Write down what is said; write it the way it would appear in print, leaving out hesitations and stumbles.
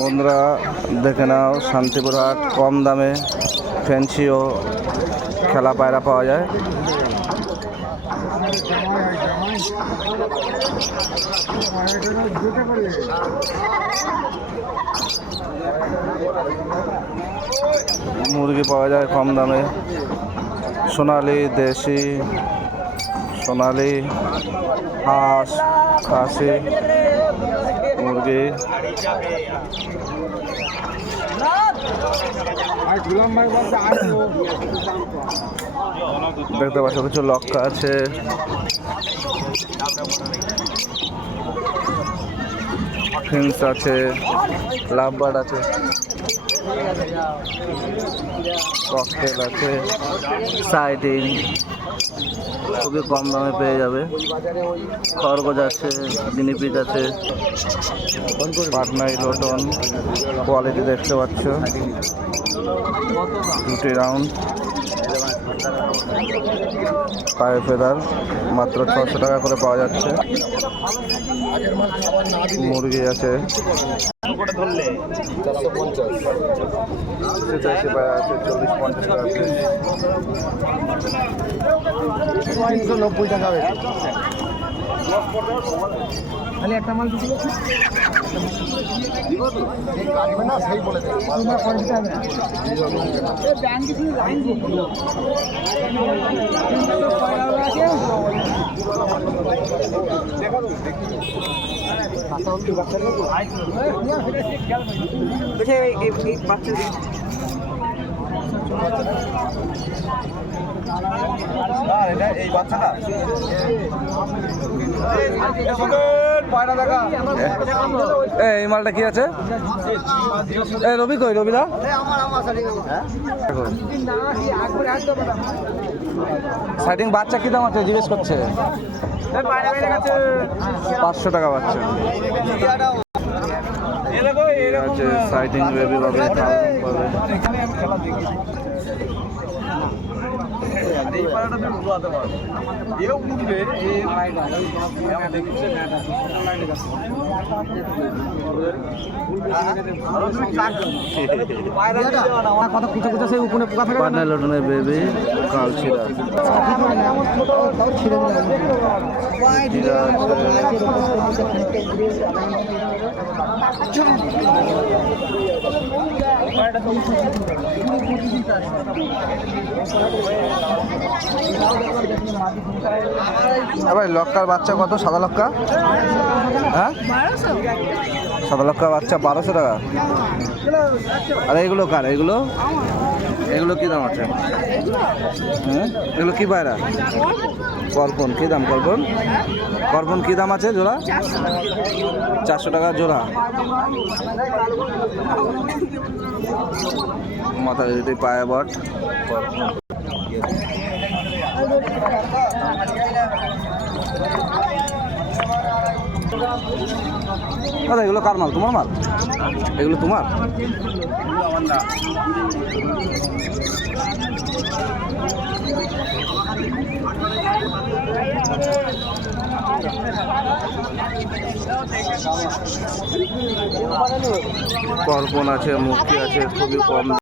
বন্ধুরা দেখে নাও, শান্তিপুর হাট কম দামে ফ্যান্সি ও খেলা পায়রা পাওয়া যায়। মুরগি পাওয়া যায় কম দামে, সোনালি, দেশি, সোনালি, হাঁস, খাসি মুরগি। দেখতে পাচ্ছ কিছু লক্কা আছে, ফিন্স আছে, লাভবার্ড আছে, ককটেল আছে, সাইডিং খুবই কম দামে পেয়ে যাবে। খরগোশ আছে, গিনিপিগ আছে, পাটনাই লোটন কোয়ালিটি দেখতে পাচ্ছ, দুটি রাউন্ড, পায়ে ফেদার মাত্র 600 টাকা করে পাওয়া যাচ্ছে। মুরগি আছে 450 আছে, 40-50 টাকা আছে, 390 টাকা বেশি। খালি একটা মাল দিছিল না, সেই বলে দেয় ব্যাংক কিছু লাইন দিল। এই বাচ্চাটা এই মালটা কি আছে? এই রবি কই? রবিদা সাইটিং বাচ্চা কি দাম আছে জিজ্ঞেস করছে? 500 টাকা বাচ্চা আছে। সাইটিং বেবি পাবে, পাটনাই বেবি, কালচিরা ভাই। লক্কার বাচ্চা কত? সাদা লক্কা, হ্যাঁ সাদা লক্কা বাচ্চা 1200 টাকা। আর এগুলো কার? এগুলো এগুলো কি দাম আছে? হ্যাঁ এগুলো কি পায়রা? করপন কি দাম? করপন করপন কি দাম আছে জোড়া? 400 টাকা জোড়া। মাথা যদি পায়ে বট দাদা, এগুলো কার মাল? তোমার মাল? এগুলো তোমার? করপন আছে, মুক্তি আছে, খুবই কম।